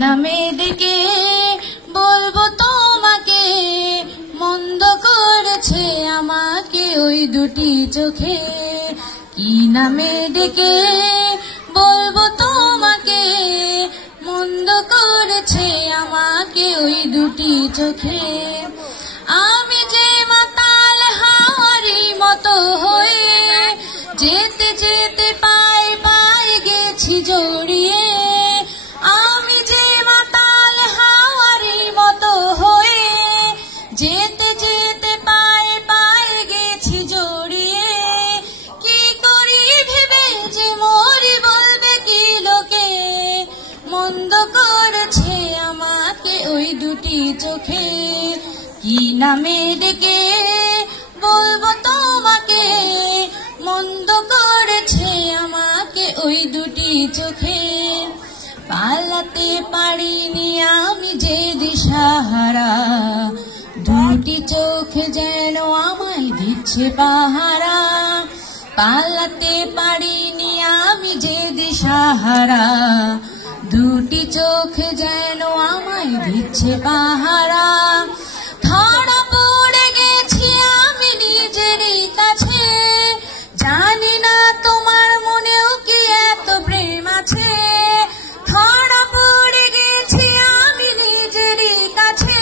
নামে ডেকে বলবো তোমাকে, মন্দ করেছে আমাকে ওই দুটি চোখে। কি নামে ডেকে বলবো তোমাকে, মন্দ করেছে আমাকে ওই দুটি চোখে। আমি যে মাতাল হাওয়ারি মতো হয়ে যেতে যেতে পায়ে পায়ে গেছি জড়িয়ে। আমি যে মাতাল হাওয়ারি মতো হয়ে যেতে যেতে পায়ে পায়ে গেছি জড়িয়ে। কি করি ভেবে যে মরি বলবে কি লোকে, মন্দ করেছে আমাকে ওই দুটি চোখে। কি নামে ডেকে বলবো তোমাকে, মন্দ করেছে আমাকে ওই দুটি চোখে। পালাতে পারিনি আমি যে দিশাহারা, দুটি চোখ যেন আমায় দিচ্ছে পাহারা। পালাতে পারিনি আমি যে দিশাহারা, দুটি চোখ যেন আমায় দিচ্ছে পাহারা। ধরা পড়ে গেছি আমি নিজেরই কাছে, জানি না তোমার মনেও কি এত প্রেম আছে। ধরা পড়ে গেছি আমি নিজেরই কাছে,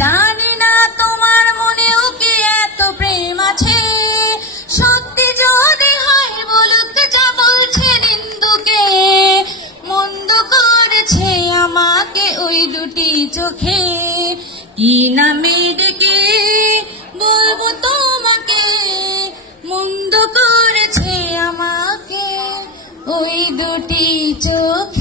জানি না তোমার মনেও কি এত প্রেম আছে। সত্যি যদি হয় বলুক যা বলছে নিন্দুকে, মন্দ করেছে আমাকে ওই দুটি চোখে। কি নামে ডেকে বলবো তোমাকে, মন্দ করেছে আমাকে ওই দুটি চোখে।